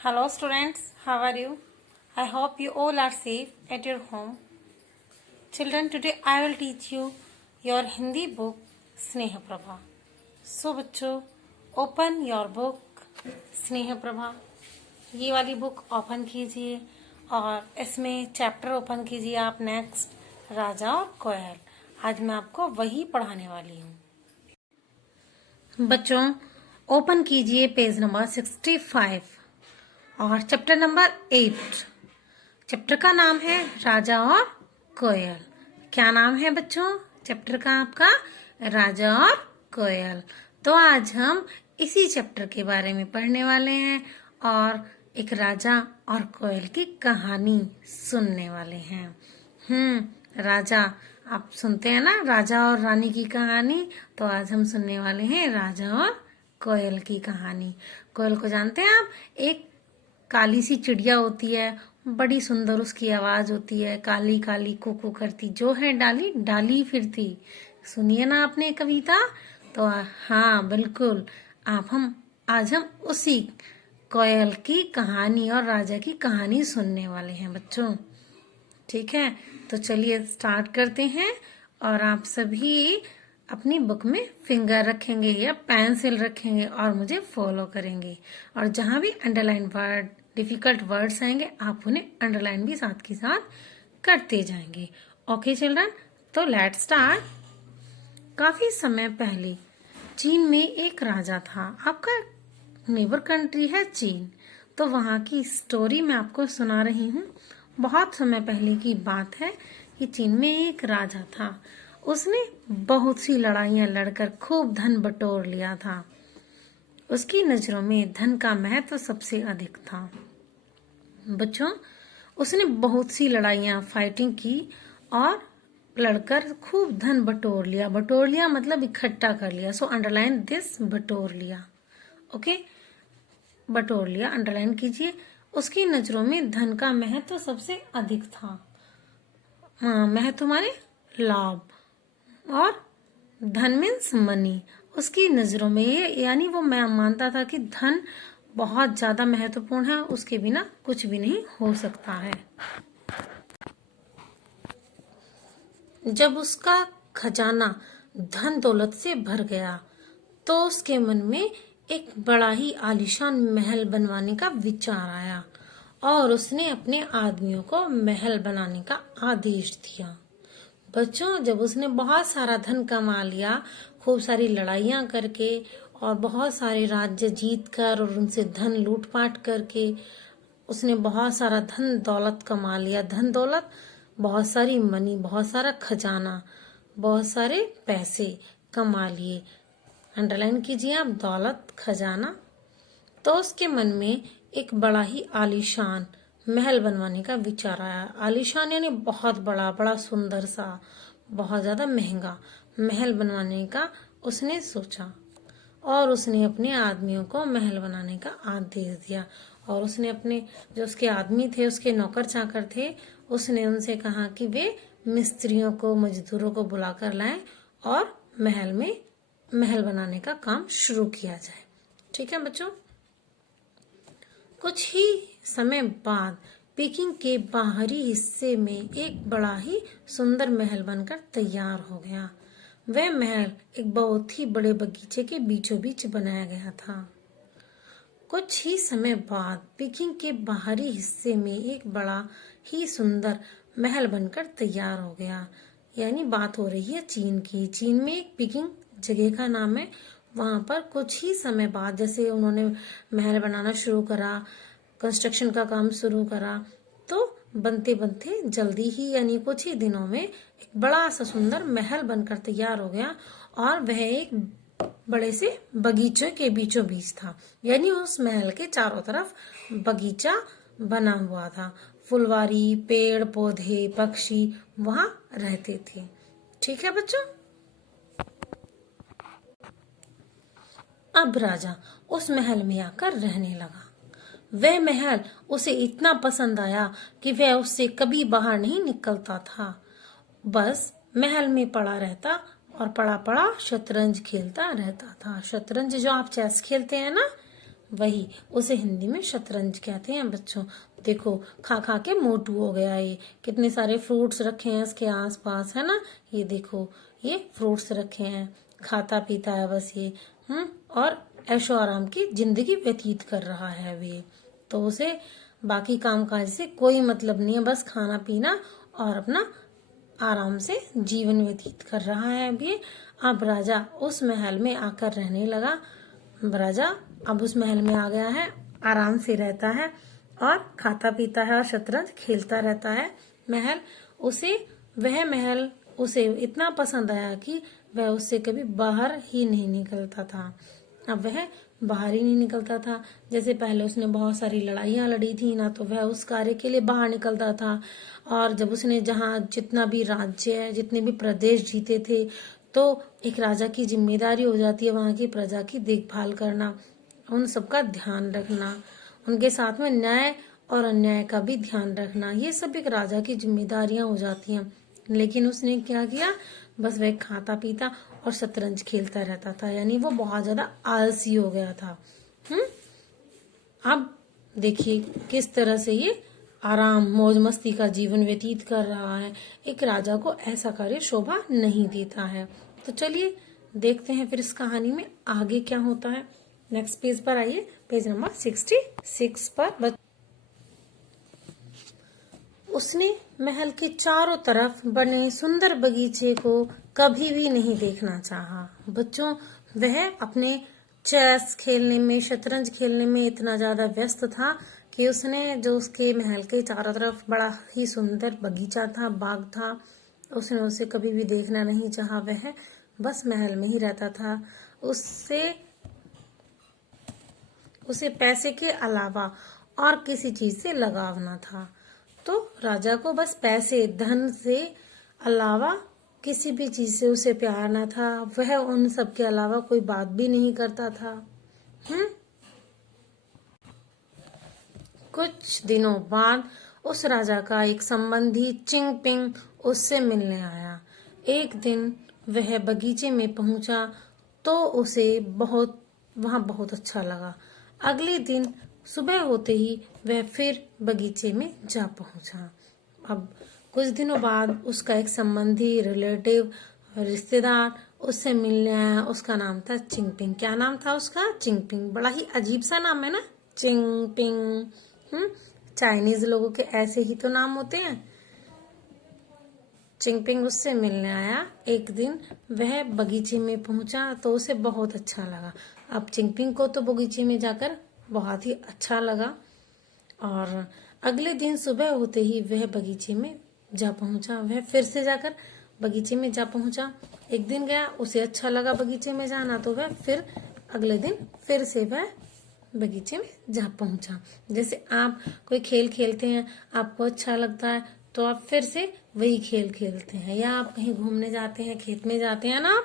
Hello students, how are you? I hope you all are safe at your home. Children, today I will teach you your Hindi book Sneh Prabha. So बच्चों, open your book स्नेह प्रभा. ये वाली book open कीजिए और इसमें chapter open कीजिए आप next राजा और कोयल. आज मैं आपको वही पढ़ाने वाली हूँ. बच्चों, ओपन कीजिए पेज नंबर 65 और चैप्टर नंबर 8. चैप्टर का नाम है राजा और कोयल. क्या नाम है बच्चों चैप्टर का आपका? राजा और कोयल. तो आज हम इसी चैप्टर के बारे में पढ़ने वाले हैं और एक राजा और कोयल की कहानी सुनने वाले हैं. राजा, आप सुनते हैं ना राजा और रानी की कहानी. तो आज हम सुनने वाले हैं राजा और कोयल की कहानी. कोयल को जानते हैं आप? एक काली सी चिड़िया होती है, बड़ी सुंदर उसकी आवाज होती है, काली काली कुकू करती, जो है डाली डाली फिरती. सुनिए ना आपने कविता. तो हाँ बिल्कुल, आज हम उसी कोयल की कहानी और राजा की कहानी सुनने वाले हैं बच्चों. ठीक है, तो चलिए स्टार्ट करते हैं. और आप सभी अपनी बुक में फिंगर रखेंगे या पेंसिल रखेंगे और मुझे फॉलो करेंगे. और जहां भी अंडरलाइन वर्ड, डिफिकल्ट वर्ड्स आएंगे, आप उन्हें अंडरलाइन भी साथ के साथ करते जाएंगे. ओके चिल्ड्रन, तो लेट्स स्टार्ट. काफी समय पहले चीन में एक राजा था. आपका नेबर कंट्री है चीन, तो वहां की स्टोरी मैं आपको सुना रही हूँ. बहुत समय पहले की बात है कि चीन में एक राजा था. उसने बहुत सी लड़ाइयां लड़कर खूब धन बटोर लिया था. उसकी नजरों में धन का महत्व सबसे अधिक था. बच्चों, उसने बहुत सी लड़ाइयां फाइटिंग की और लड़कर खूब धन बटोर लिया. बटोर लिया मतलब इकट्ठा कर लिया. सो अंडरलाइन दिस, बटोर लिया. ओके, बटोर लिया, अंडरलाइन कीजिए. उसकी नजरों में धन का महत्व सबसे अधिक था. महत्व माने लाभ, और धन मीन्स मनी. उसकी नजरों में यानी वो मैं मानता था कि धन बहुत ज्यादा महत्वपूर्ण है, उसके बिना कुछ भी नहीं हो सकता है. जब उसका खजाना धन दौलत से भर गया तो उसके मन में एक बड़ा ही आलीशान महल बनवाने का विचार आया और उसने अपने आदमियों को महल बनाने का आदेश दिया. बच्चों, जब उसने बहुत सारा धन कमा लिया, खूब सारी लड़ाइयां करके और बहुत सारे राज्य जीत कर और उनसे धन लूटपाट करके उसने बहुत सारा धन दौलत कमा लिया. धन दौलत, बहुत सारी मनी, बहुत सारा खजाना, बहुत सारे पैसे कमा लिए. अंडरलाइन कीजिए आप, दौलत, खजाना. तो उसके मन में एक बड़ा ही आलीशान महल बनवाने का विचार आया. आलीशान यानी बहुत बड़ा, बड़ा सुंदर सा, बहुत ज्यादा महंगा महल बनवाने का उसने सोचा. और उसने अपने आदमियों को महल बनाने का आदेश दिया. और उसने अपने जो उसके आदमी थे, उसके नौकर चाकर थे, उसने उनसे कहा कि वे मिस्त्रियों को, मजदूरों को बुलाकर लाएं और महल बनाने का काम शुरू किया जाए. ठीक है बच्चों. कुछ ही समय बाद पेकिंग के बाहरी हिस्से में एक बड़ा ही सुंदर महल बनकर तैयार हो गया. वह महल एक बहुत ही बड़े बगीचे के बीचों बीच बनाया गया था. कुछ ही समय बाद पेकिंग के बाहरी हिस्से में एक बड़ा ही सुंदर महल बनकर तैयार हो गया. यानी बात हो रही है चीन की. चीन में एक पेकिंग जगह का नाम है. वहां पर कुछ ही समय बाद जैसे उन्होंने महल बनाना शुरू करा, कंस्ट्रक्शन का काम शुरू करा, तो बनते बनते जल्दी ही यानी कुछ ही दिनों में एक बड़ा सा सुंदर महल बनकर तैयार हो गया. और वह एक बड़े से बगीचे के बीचों बीच था. यानी उस महल के चारों तरफ बगीचा बना हुआ था. फुलवारी, पेड़ पौधे, पक्षी वहां रहते थे. ठीक है बच्चों. अब राजा उस महल में आकर रहने लगा. वह महल उसे इतना पसंद आया कि वह उससे कभी बाहर नहीं निकलता था. बस महल में पड़ा रहता और पड़ा पड़ा शतरंज खेलता रहता था. शतरंज जो आप चेस खेलते हैं ना, वही उसे हिंदी में शतरंज कहते हैं बच्चों। देखो खा खा के मोटू हो गया ये। कितने सारे फ्रूट्स रखे हैं इसके आसपास, है ना। ये देखो ये फ्रूट्स रखे हैं, खाता पीता है बस ये। और ऐशो आराम की जिंदगी व्यतीत कर रहा है अब ये। तो उसे बाकी काम काज से कोई मतलब नहीं है, बस खाना पीना और अपना आराम से जीवन व्यतीत कर रहा है अब ये। अब राजा उस महल में आकर रहने लगा। राजा अब उस महल में आ गया है, आराम से रहता है और खाता पीता है और शतरंज खेलता रहता है। वह महल उसे इतना पसंद आया कि वह उससे कभी बाहर ही नहीं निकलता था। अब वह बाहर ही नहीं निकलता था। जैसे पहले उसने बहुत सारी लड़ाइयां लड़ी थी ना, तो वह उस कार्य के लिए बाहर निकलता था। और जब उसने जहाँ जितना भी राज्य, जितने भी प्रदेश जीते थे, तो एक राजा की जिम्मेदारी हो जाती है वहां की प्रजा की देखभाल करना, उन सबका ध्यान रखना, उनके साथ में न्याय और अन्याय का भी ध्यान रखना। ये सब एक राजा की जिम्मेदारियां हो जाती हैं। लेकिन उसने क्या किया, बस वह खाता पीता और शतरंज खेलता रहता था, यानी वो बहुत ज्यादा आलसी हो गया था। अब देखिए किस तरह से ये आराम मौज मस्ती का जीवन व्यतीत कर रहा है। एक राजा को ऐसा कार्य शोभा नहीं देता है। तो चलिए देखते हैं फिर इस कहानी में आगे क्या होता है। नेक्स्ट पेज पर आइए, पेज नंबर 66 पर। उसने महल के चारों तरफ बने सुंदर बगीचे को कभी भी नहीं देखना चाहा। बच्चों, वह अपने चेस खेलने में, शतरंज खेलने में इतना ज्यादा व्यस्त था कि उसने जो उसके महल के चारों तरफ बड़ा ही सुंदर बगीचा था, बाग था, उसने उसे कभी भी देखना नहीं चाहा। वह बस महल में ही रहता था। उसे पैसे के अलावा और किसी चीज से लगाव न था। तो राजा को बस पैसे, धन से अलावा किसी भी चीज से उसे प्यार न था। वह उन सब के अलावा कोई बात भी नहीं करता था। कुछ दिनों बाद उस राजा का एक संबंधी चिंगपिंग उससे मिलने आया। एक दिन वह बगीचे में पहुंचा तो उसे वहां बहुत अच्छा लगा। अगले दिन सुबह होते ही वह फिर बगीचे में जा पहुंचा। अब कुछ दिनों बाद उसका एक संबंधी, रिलेटिव, रिश्तेदार उससे मिलने आया। उसका नाम था चिंगपिंग। क्या नाम था उसका? चिंगपिंग। बड़ा ही अजीब सा नाम है ना, चिंगपिंग। चाइनीज लोगों के ऐसे ही तो नाम होते हैं। चिंगपिंग उससे मिलने आया। एक दिन वह बगीचे में पहुंचा तो उसे बहुत अच्छा लगा। अब चिंगपिंग को तो बगीचे में जाकर बहुत ही अच्छा लगा। और अगले दिन सुबह होते ही वह बगीचे में जा पहुंचा। वह फिर से जाकर बगीचे में जा पहुंचा। एक दिन गया, उसे अच्छा लगा बगीचे में जाना, तो वह फिर अगले दिन फिर से वह बगीचे में जा पहुंचा। जैसे आप कोई खेल खेलते हैं, आपको अच्छा लगता है तो आप फिर से वही खेल खेलते हैं। या आप कहीं घूमने जाते हैं, खेत में जाते हैं ना,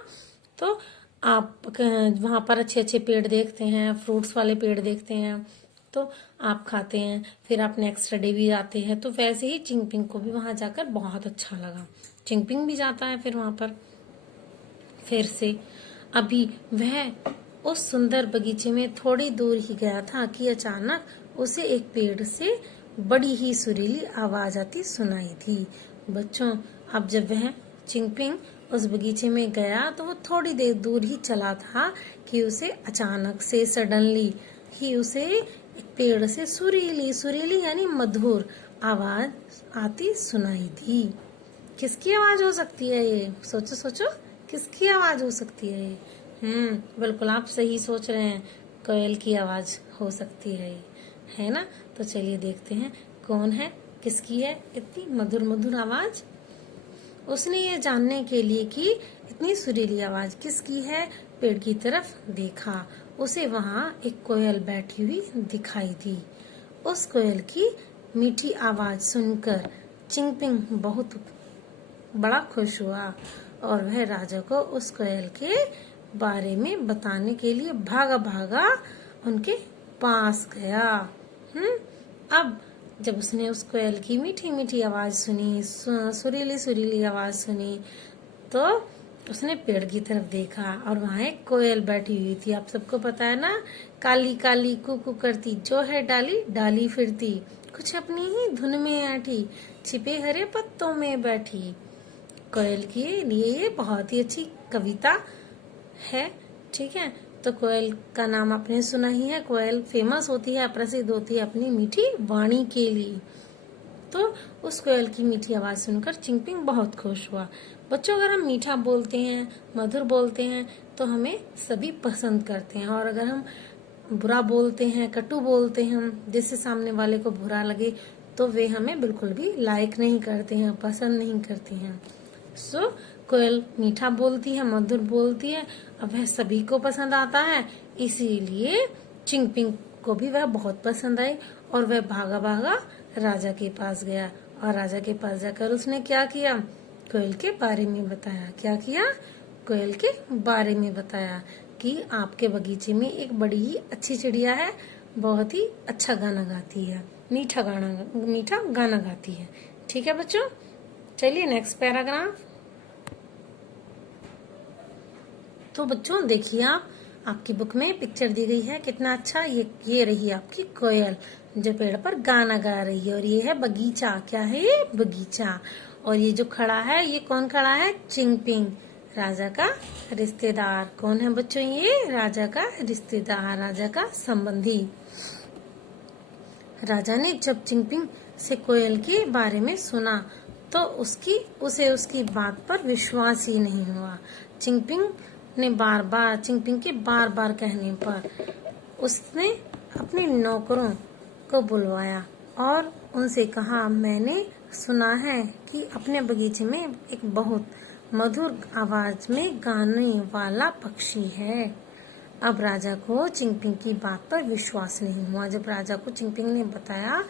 तो आप वहां पर अच्छे अच्छे पेड़ देखते हैं, फ्रूट्स वाले पेड़ देखते हैं, तो आप खाते हैं। फिर आप नेक्स्ट डे भी जाते हैं। तो वैसे ही चिंगपिंग को भी वहां जाकर बहुत अच्छा लगा। चिंगपिंग भी जाता है फिर वहां पर फिर से। अभी वह उस सुंदर बगीचे में थोड़ी दूर ही गया था कि अचानक उसे एक पेड़ से बड़ी ही सुरीली आवाज आती सुनाई दी। बच्चों, अब जब वह चिंगपिंग उस बगीचे में गया तो वो थोड़ी देर दूर ही चला था कि उसे अचानक से, सडनली ही उसे एक पेड़ से सुरीली यानी मधुर आवाज आती सुनाई दी। किसकी आवाज हो सकती है ये? सोचो सोचो, किसकी आवाज हो सकती है ये? बिल्कुल आप सही सोच रहे हैं, कोयल की आवाज हो सकती है ये, है ना। तो चलिए देखते हैं कौन है, किसकी है इतनी मधुर मधुर आवाज। उसने ये जानने के लिए कि इतनी सुरीली आवाज किसकी है, पेड़ की तरफ देखा। उसे वहां एक कोयल बैठी हुई दिखाई दी। उस कोयल की मीठी आवाज सुनकर चिंगपिंग बहुत बड़ा खुश हुआ और वह राजा को उस कोयल के बारे में बताने के लिए भागा भागा उनके पास गया। अब जब उसने उस कोयल की मीठी मीठी आवाज सुनी, सुरीली सुरीली आवाज सुनी, तो उसने पेड़ की तरफ देखा और वहां एक कोयल बैठी हुई थी। आप सबको पता है ना, काली काली कू करती, जो है डाली डाली फिरती, कुछ अपनी ही धुन में ऐठी, छिपे हरे पत्तों में बैठी। कोयल के लिए ये बहुत ही अच्छी कविता है। ठीक है, तो कोयल का नाम आपने सुना ही है। कोयल फेमस होती है, प्रसिद्ध होती है अपनी मीठी वाणी के लिए। तो उस कोयल की मीठी आवाज सुनकर चिंगपिंग बहुत खुश हुआ। बच्चों, अगर हम मीठा बोलते हैं, मधुर बोलते हैं, तो हमें सभी पसंद करते हैं। और अगर हम बुरा बोलते हैं, कटु बोलते हैं, जिससे सामने वाले को बुरा लगे, तो वे हमें बिल्कुल भी लाइक नहीं करते हैं, पसंद नहीं करते हैं। सो कोयल मीठा बोलती है, मधुर बोलती है, अब वह सभी को पसंद आता है, इसीलिए चिंगपिंग को भी वह बहुत पसंद आई और वह भागा भागा राजा के पास गया। और राजा के पास जाकर उसने क्या किया, कोयल के बारे में बताया। क्या किया, कोयल के बारे में बताया कि आपके बगीचे में एक बड़ी ही अच्छी चिड़िया है, बहुत ही अच्छा गाना गाती है, मीठा गाना गाती है। ठीक है बच्चों, चलिए नेक्स्ट पैराग्राफ। तो बच्चों देखिए, आप आपकी बुक में पिक्चर दी गई है, कितना अच्छा। ये रही आपकी कोयल जो पेड़ पर गाना गा रही है, और ये है बगीचा। क्या है ये, बगीचा। और ये जो खड़ा है, ये कौन खड़ा है, चिंगपिंग, राजा का रिश्तेदार। कौन है बच्चों, ये राजा का रिश्तेदार, राजा का संबंधी। राजा ने जब चिंगपिंग से कोयल के बारे में सुना तो उसे उसकी बात पर विश्वास ही नहीं हुआ। चिंगपिंग के बार बार कहने पर उसने अपने नौकरों को बुलवाया और उनसे कहा, मैंने सुना है कि अपने बगीचे में एक बहुत मधुर आवाज में गाने वाला पक्षी है। अब राजा को चिंगपिंग की बात पर विश्वास नहीं हुआ। जब राजा को चिंगपिंग ने बताया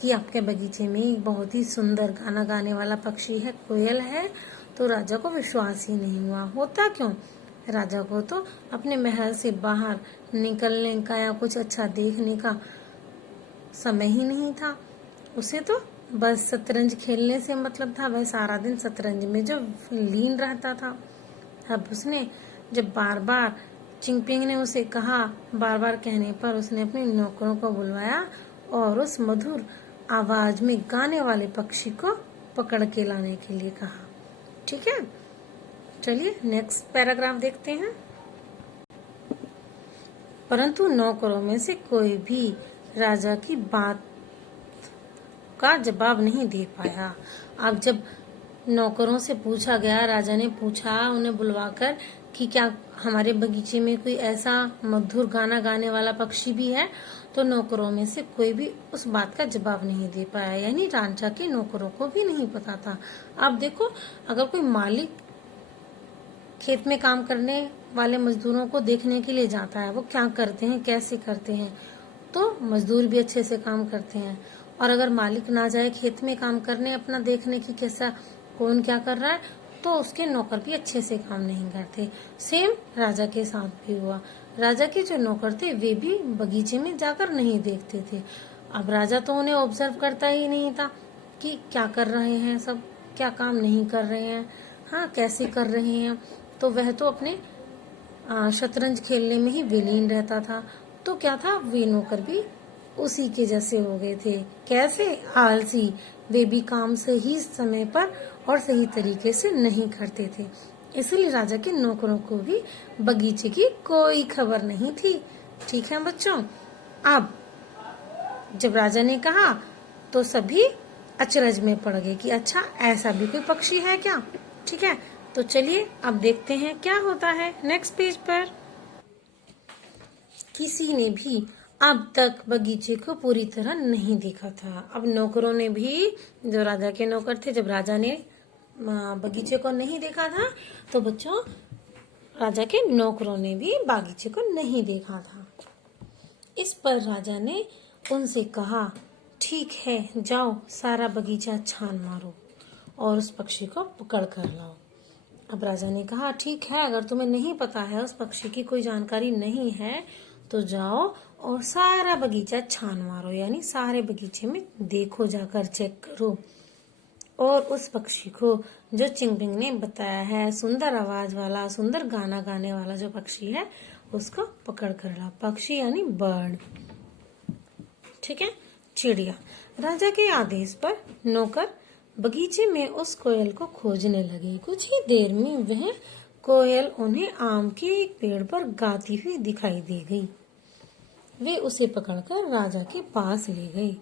कि आपके बगीचे में एक बहुत ही सुंदर गाना गाने वाला पक्षी है, कोयल है, तो राजा को विश्वास ही नहीं हुआ। होता क्यों, राजा को तो अपने महल से बाहर निकलने का या कुछ अच्छा देखने का समय ही नहीं था। उसे तो बस शतरंज खेलने से मतलब था। वह सारा दिन शतरंज में जो लीन रहता था। अब उसने जब बार बार चिंगपिंग ने उसे कहा, बार बार कहने पर उसने अपने नौकरों को बुलवाया और उस मधुर आवाज में गाने वाले पक्षी को पकड़ के लाने के लिए कहा। ठीक है, चलिए नेक्स्ट पैराग्राफ देखते हैं। परंतु नौकरों में से कोई भी राजा की बात का जवाब नहीं दे पाया। अब जब नौकरों से पूछा गया, राजा ने पूछा उन्हें बुलवाकर कि क्या हमारे बगीचे में कोई ऐसा मधुर गाना गाने वाला पक्षी भी है, तो नौकरों में से कोई भी उस बात का जवाब नहीं दे पाया। यानी राजा के नौकरों को भी नहीं पता था। अब देखो, अगर कोई मालिक खेत में काम करने वाले मजदूरों को देखने के लिए जाता है, वो क्या करते हैं, कैसे करते हैं, तो मजदूर भी अच्छे से काम करते हैं। और अगर मालिक ना जाए खेत में काम करने अपना देखने की कैसा कौन क्या कर रहा है, तो उसके नौकर भी अच्छे से काम नहीं करते। सेम राजा के साथ भी हुआ। राजा के जो नौकर थे वे भी बगीचे में जाकर नहीं देखते थे। अब राजा तो उन्हें ऑब्जर्व करता ही नहीं था कि क्या कर रहे हैं सब, क्या काम नहीं कर रहे हैं, हाँ कैसे कर रहे हैं। तो वह तो अपने शतरंज खेलने में ही विलीन रहता था। तो क्या था, वे नौकर भी उसी के जैसे हो गए थे। कैसे, आलसी। वे भी काम सही समय पर और सही तरीके से नहीं करते थे। इसलिए राजा के नौकरों को भी बगीचे की कोई खबर नहीं थी। ठीक है बच्चों, अब जब राजा ने कहा तो सभी अचरज में पड़ गए कि अच्छा ऐसा भी कोई पक्षी है क्या। ठीक है, तो चलिए अब देखते हैं क्या होता है नेक्स्ट पेज पर। किसी ने भी अब तक बगीचे को पूरी तरह नहीं देखा था। अब नौकरों ने भी, जो राजा के नौकर थे, जब राजा ने बगीचे को नहीं देखा था, तो बच्चों राजा के नौकरों ने भी बगीचे को नहीं देखा था। इस पर राजा ने उनसे कहा, ठीक है, जाओ सारा बगीचा छान मारो और उस पक्षी को पकड़ कर लाओ। अब राजा ने कहा, ठीक है, अगर तुम्हें नहीं पता है, उस पक्षी की कोई जानकारी नहीं है, तो जाओ और सारा बगीचा छान मारो, यानी सारे बगीचे में देखो, जाकर चेक करो। और उस पक्षी को जो चिंगपिंग ने बताया है, सुंदर आवाज वाला, सुंदर गाना गाने वाला जो पक्षी है, उसको पकड़ कर ला। पक्षी यानी बर्ड, ठीक है। चिड़िया। राजा के आदेश पर नौकर बगीचे में उस कोयल को खोजने लगे। कुछ ही देर में वह कोयल उन्हें आम के एक पेड़ पर गाती हुई दिखाई दे गई। वे उसे पकड़कर राजा के पास ले गए।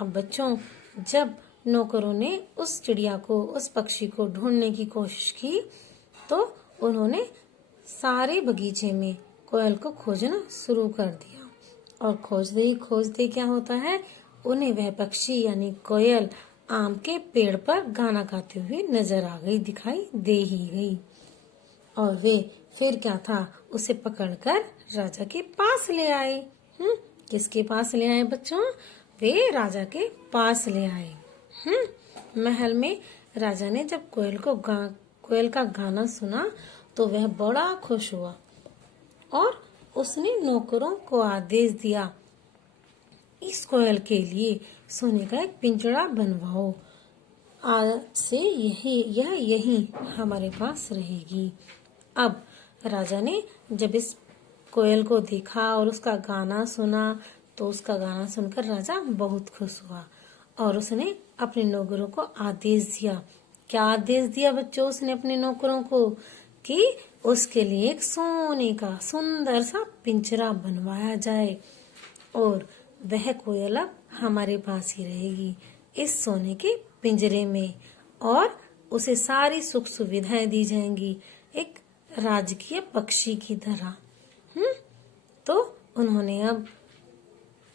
अब बच्चों, जब नौकरों ने उस चिड़िया को, उस पक्षी को ढूंढने की कोशिश की, तो उन्होंने सारे बगीचे में कोयल को खोजना शुरू कर दिया। और खोजते ही खोजते क्या होता है, उन्हें वह पक्षी यानी कोयल आम के पेड़ पर गाना गाते हुए नजर आ गई, दिखाई दे ही गई। और वे फिर क्या था, उसे पकड़कर राजा के पास ले आए। किसके पास ले आए बच्चों? वे राजा के पास ले आए। महल में राजा ने जब कोयल का गाना सुना तो वह बड़ा खुश हुआ और उसने नौकरों को आदेश दिया, इस कोयल के लिए सोने का एक पिंजरा बनवाओ। आज से यही हमारे पास रहेगी। अब राजा ने जब इस कोयल को देखा और उसका गाना सुना, तो उसका गाना सुनकर राजा बहुत खुश हुआ और उसने अपने नौकरों को आदेश दिया। क्या आदेश दिया बच्चों उसने अपने नौकरों को? कि उसके लिए एक सोने का सुंदर सा पिंजरा बनवाया जाए और वह कोयल अब हमारे पास ही रहेगी इस सोने के पिंजरे में, और उसे सारी सुख सुविधाएं दी जाएंगी एक राजकीय पक्षी की तरह। तो उन्होंने अब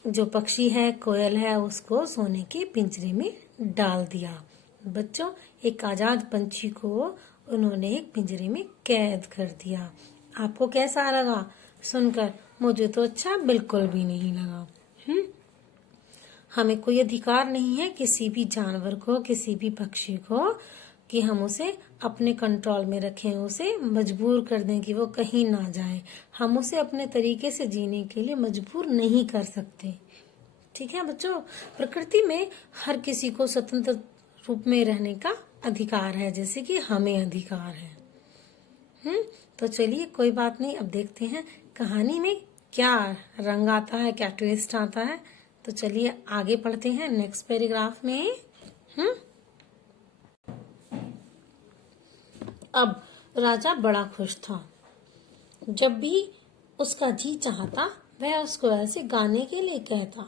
जो पक्षी है, कोयल है, उसको सोने के पिंजरे में डाल दिया। बच्चों, एक आजाद पंछी को उन्होंने एक पिंजरे में कैद कर दिया। आपको कैसा लगा सुनकर? मुझे तो अच्छा बिल्कुल भी नहीं लगा। हमें कोई अधिकार नहीं है किसी भी जानवर को, किसी भी पक्षी को, कि हम उसे अपने कंट्रोल में रखें, उसे मजबूर कर दें कि वो कहीं ना जाए। हम उसे अपने तरीके से जीने के लिए मजबूर नहीं कर सकते, ठीक है बच्चों। प्रकृति में हर किसी को स्वतंत्र रूप में रहने का अधिकार है, जैसे कि हमें अधिकार है। तो चलिए कोई बात नहीं, अब देखते हैं कहानी में क्या रंग आता है, क्या ट्विस्ट आता है। तो चलिए आगे पढ़ते हैं नेक्स्ट पैराग्राफ में। अब राजा बड़ा खुश था। जब भी उसका जी चाहता वह उस कोयल से गाने के लिए कहता,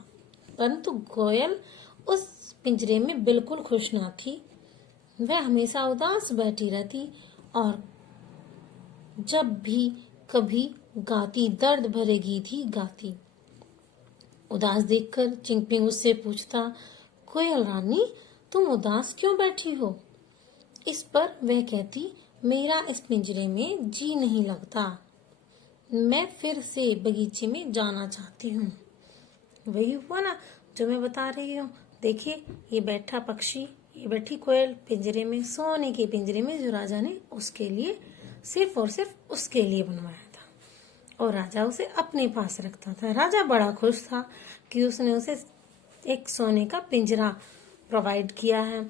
परंतु कोयल उस पिंजरे में बिल्कुल खुश ना थी। वह हमेशा उदास बैठी रहती और जब भी कभी गाती, दर्द भरे गीत ही गाती। उदास देखकर चिंगपिंग उससे पूछता, कोयल रानी तुम उदास क्यों बैठी हो? इस पर वह कहती, मेरा इस पिंजरे में जी नहीं लगता, मैं फिर से बगीचे में जाना चाहती हूँ। वही हुआ ना जो मैं बता रही हूँ। देखिए ये बैठा पक्षी, ये बैठी कोयल पिंजरे में, सोने के पिंजरे में, जो राजा ने उसके लिए सिर्फ और सिर्फ उसके लिए बनवाया था और राजा उसे अपने पास रखता था। राजा बड़ा खुश था कि उसने उसे एक सोने का पिंजरा प्रोवाइड किया है,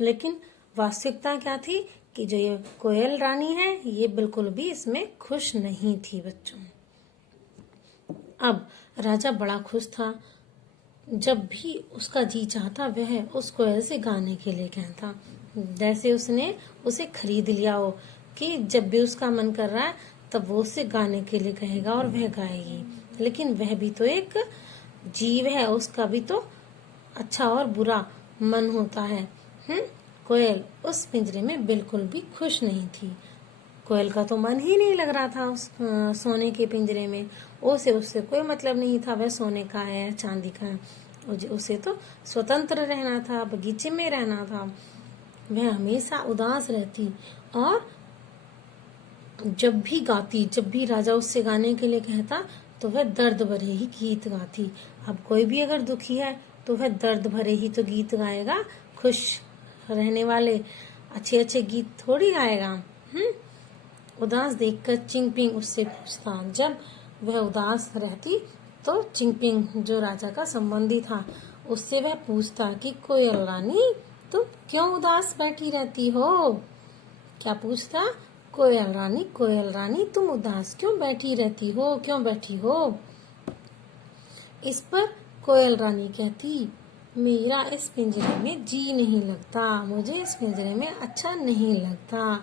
लेकिन वास्तविकता क्या थी कि जो ये कोयल रानी है ये बिल्कुल भी इसमें खुश नहीं थी बच्चों। अब राजा बड़ा खुश था। जब भी उसका जी चाहता वह उस कोयल से गाने के लिए कहता, जैसे उसने उसे खरीद लिया हो कि जब भी उसका मन कर रहा है तब वो उससे गाने के लिए कहेगा और वह गाएगी। लेकिन वह भी तो एक जीव है, उसका भी तो अच्छा और बुरा मन होता है। कोयल उस पिंजरे में बिल्कुल भी खुश नहीं थी। कोयल का तो मन ही नहीं लग रहा था उस सोने के पिंजरे में। उससे कोई मतलब नहीं था वह सोने का है चांदी का है। उसे तो स्वतंत्र रहना था, बगीचे में रहना था। वह हमेशा उदास रहती और जब भी गाती, जब भी राजा उससे गाने के लिए कहता तो वह दर्द भरे ही गीत गाती। अब कोई भी अगर दुखी है तो वह दर्द भरे ही तो गीत गाएगा, खुश रहने वाले अच्छे अच्छे गीत थोड़ी गाएगा। उदास देखकर चिंगपिंग उससे पूछता। जब वह उदास रहती तो चिंगपिंग जो राजा का संबंधी था उससे वह पूछता कि कोयल रानी तुम क्यों उदास बैठी रहती हो? क्या पूछता? कोयल रानी तुम उदास क्यों बैठी रहती हो, क्यों बैठी हो? इस पर कोयल रानी कहती, मेरा इस पिंजरे में जी नहीं लगता, मुझे इस पिंजरे में अच्छा नहीं लगता,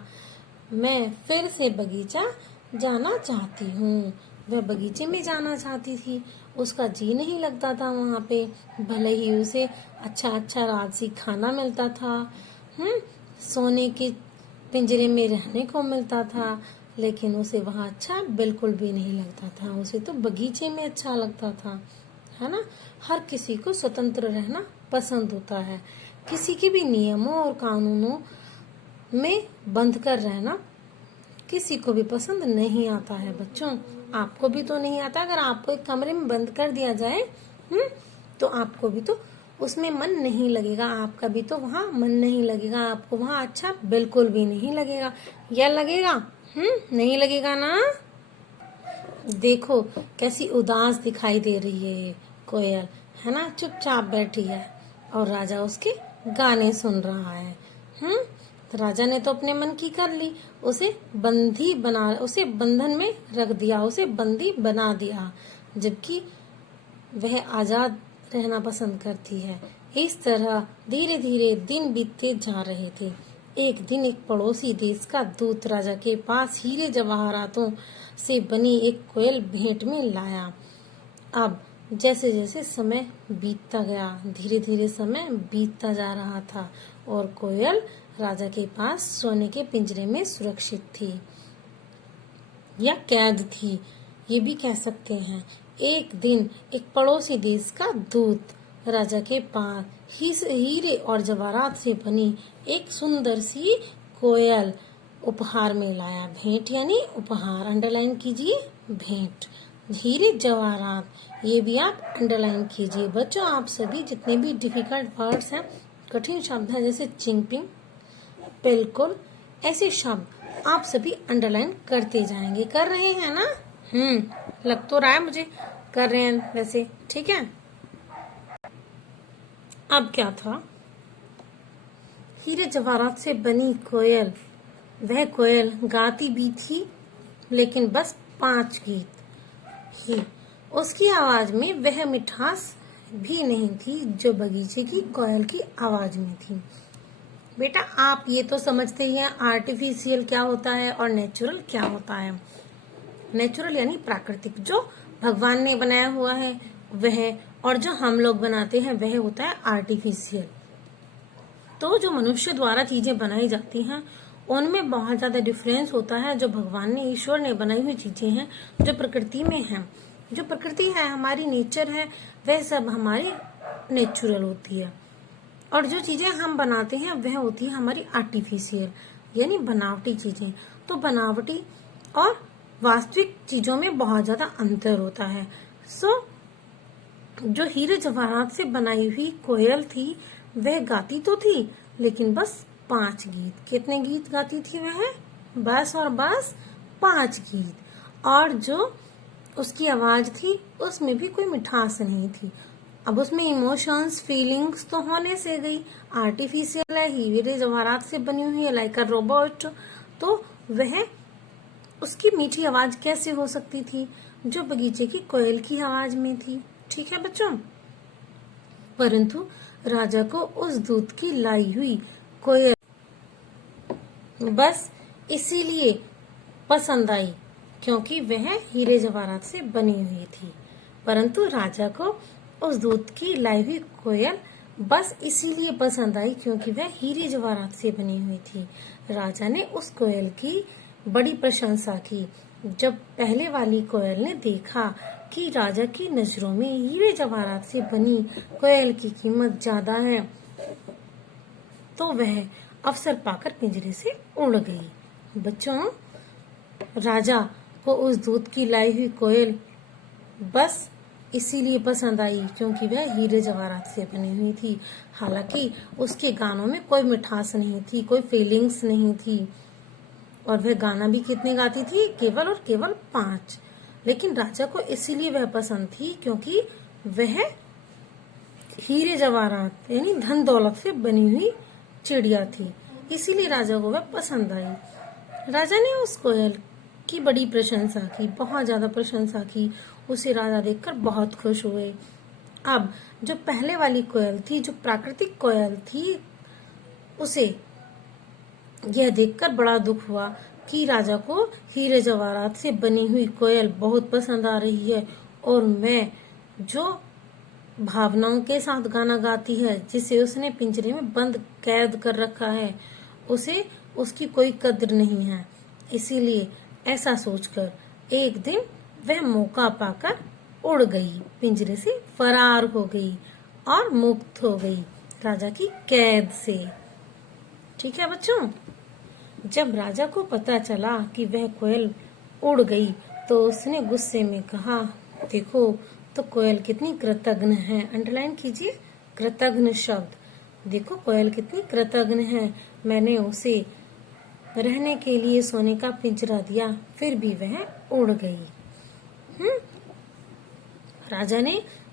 मैं फिर से बगीचा जाना चाहती हूँ। वह बगीचे में जाना चाहती थी, उसका जी नहीं लगता था वहाँ पे। भले ही उसे अच्छा अच्छा राजसी खाना मिलता था, सोने के पिंजरे में रहने को मिलता था, लेकिन उसे वहाँ अच्छा बिल्कुल भी नहीं लगता था। उसे तो बगीचे में अच्छा लगता था, है ना। हर किसी को स्वतंत्र रहना पसंद होता है, किसी के भी नियमों और कानूनों में बंध कर रहना किसी को भी पसंद नहीं आता है बच्चों। आपको भी तो नहीं आता। अगर आपको एक कमरे में बंद कर दिया जाए तो आपको भी तो उसमें मन नहीं लगेगा, आपका भी तो वहाँ मन नहीं लगेगा, आपको वहाँ अच्छा बिल्कुल भी नहीं लगेगा। या लगेगा? नहीं लगेगा ना। देखो कैसी उदास दिखाई दे रही है ये कोयल, है ना, चुपचाप बैठी है और राजा उसके गाने सुन रहा है। तो राजा ने तो अपने मन की कर ली, उसे बंधन में रख दिया, उसे बंदी बना दिया, जबकि वह आजाद रहना पसंद करती है। इस तरह धीरे धीरे दिन बीतते जा रहे थे। एक दिन एक पड़ोसी देश का दूत राजा के पास हीरे जवाहरातों से बनी एक कोयल भेंट में लाया। अब जैसे जैसे समय बीतता गया, धीरे धीरे समय बीतता जा रहा था और कोयल राजा के पास सोने के पिंजरे में सुरक्षित थी, या कैद थी, ये भी कह सकते हैं। एक दिन एक पड़ोसी देश का दूत राजा के पास हीरे और जवाहरात से बनी एक सुंदर सी कोयल उपहार में लाया। भेंट यानी उपहार, अंडरलाइन कीजिए, भेंट। हीरे जवाहरात ये भी आप अंडरलाइन कीजिए। बच्चों आप सभी जितने भी डिफिकल्ट वर्ड्स हैं, कठिन शब्द हैं, जैसे चिंपिंग, बिल्कुल, ऐसे शब्द आप सभी अंडरलाइन करते जाएंगे। कर रहे हैं ना? लग तो रहा है मुझे कर रहे हैं वैसे, ठीक है। अब क्या था, हीरे जवाहरात से बनी कोयल, वह कोयल गाती भी थी, लेकिन बस 5 गीत ही। उसकी आवाज में वह मिठास भी नहीं थी जो बगीचे की कोयल की आवाज में थी। बेटा आप ये तो समझते ही हैं आर्टिफिशियल क्या होता है और नेचुरल क्या होता है। नेचुरल यानी प्राकृतिक, जो भगवान ने बनाया हुआ है वह, और जो हम लोग बनाते हैं वह होता है आर्टिफिशियल। तो जो मनुष्य द्वारा चीजें बनाई जाती हैं उनमें बहुत ज्यादा डिफरेंस होता है। जो भगवान ने, ईश्वर ने बनाई हुई चीजें हैं, जो प्रकृति में है, जो प्रकृति है, हमारी नेचर है, वह सब हमारी नेचुरल होती है। और जो चीजें हम बनाते हैं वह होती है हमारी आर्टिफिशियल, यानी बनावटी चीजें। तो बनावटी और वास्तविक चीजों में बहुत ज्यादा अंतर होता है। जो हीरे जवाहरात से बनाई हुई कोयल थी वह गाती तो थी, लेकिन बस 5 गीत। कितने गीत गाती थी वह? बस और बस 5 गीत। और जो उसकी आवाज थी उसमें भी कोई मिठास नहीं थी। अब उसमें इमोशंस, फीलिंग्स तो होने से गई। आर्टिफिशियल है, हीरे जवाहरात से बनी हुई है, लाइक अ रोबोट, तो वह उसकी मीठी आवाज कैसे हो सकती थी जो बगीचे की कोयल की आवाज में थी। ठीक है बच्चों। परंतु राजा को उस दूत की लाई हुई कोयल बस इसीलिए पसंद आई क्योंकि वह हीरे जवाहरात से बनी हुई थी। परंतु राजा को उस दूत की लाई हुई कोयल बस इसीलिए पसंद आई क्योंकि वह हीरे जवाहरात से बनी हुई थी। राजा ने उस कोयल की बड़ी प्रशंसा की। जब पहले वाली कोयल ने देखा कि राजा की नजरों में हीरे जवाहरात से बनी कोयल की कीमत ज्यादा है, तो वह अवसर पाकर पिंजरे से उड़ गई। बच्चों राजा को उस दूत की लाई हुई कोयल बस इसीलिए पसंद आई क्योंकि वह हीरे जवाहरात से बनी हुई थी। हालांकि उसके गानों में कोई मिठास नहीं थी, कोई फीलिंग्स नहीं थी, और वह गाना भी कितने गाती थी? केवल और केवल 5। लेकिन राजा को इसीलिए वह पसंद थी क्योंकि वह हीरे जवाहरात यानी धन दौलत से बनी हुई चिड़िया थी, इसीलिए राजा को वह पसंद आई। राजा ने उस कोयल की बड़ी प्रशंसा की, बहुत ज्यादा प्रशंसा की। उसे राजा देखकर बहुत खुश हुए। अब जो पहले वाली कोयल थी, जो प्राकृतिक कोयल थी, उसे यह देखकर बड़ा दुख हुआ कि राजा को हीरे जवाहरात से बनी हुई कोयल बहुत पसंद आ रही है, और मैं जो भावनाओं के साथ गाना गाती है, जिसे उसने पिंजरे में बंद कैद कर रखा है, उसे उसकी कोई कद्र नहीं है। इसीलिए ऐसा सोचकर एक दिन वह मौका पाकर उड़ गई, पिंजरे से फरार हो गई और मुक्त हो गई राजा की कैद से। ठीक है बच्चों, जब राजा को पता चला कि वह कोयल उड़ गई तो उसने गुस्से में कहा, देखो तो कोयल कितनी कृतज्ञ है। अंडरलाइन कीजिए कृतज्ञ शब्द। देखो कोयल कितनी कृतज्ञ है, मैंने उसे रहने के लिए सोने का पिंजरा दिया, फिर भी वह उड़ गई।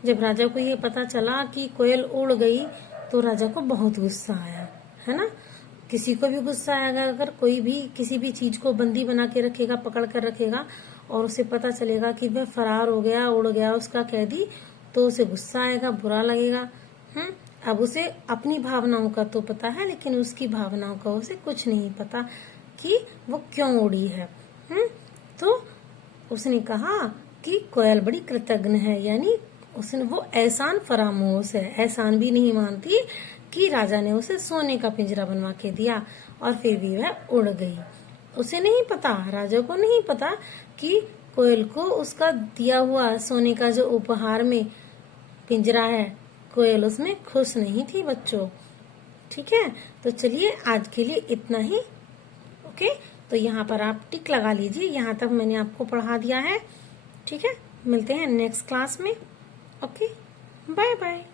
जब राजा को ये पता चला कि कोयल उड़ गई तो राजा को बहुत गुस्सा आया, है ना। किसी को भी गुस्सा आएगा अगर कोई भी किसी भी चीज को बंदी बना के रखेगा, पकड़ कर रखेगा, और उसे पता चलेगा कि वह फरार हो गया, उड़ गया उसका कैदी, तो उसे गुस्सा आएगा, बुरा लगेगा। अब उसे अपनी भावनाओं का तो पता है, लेकिन उसकी भावनाओं का उसे कुछ नहीं पता कि वो क्यों उड़ी है। तो उसने कहा कि कोयल बड़ी कृतज्ञ है, यानी उसने वो एहसान फरामोश है, एहसान भी नहीं मानती कि राजा ने उसे सोने का पिंजरा बनवा के दिया और फिर भी वह उड़ गई। उसे नहीं पता, राजा को नहीं पता कि कोयल को उसका दिया हुआ सोने का जो उपहार में पिंजरा है, कोयल उसमें खुश नहीं थी बच्चों। ठीक है, तो चलिए आज के लिए इतना ही। ओके, तो यहाँ पर आप टिक लगा लीजिए, यहाँ तक मैंने आपको पढ़ा दिया है। ठीक है, मिलते हैं नेक्स्ट क्लास में। Okay, bye bye.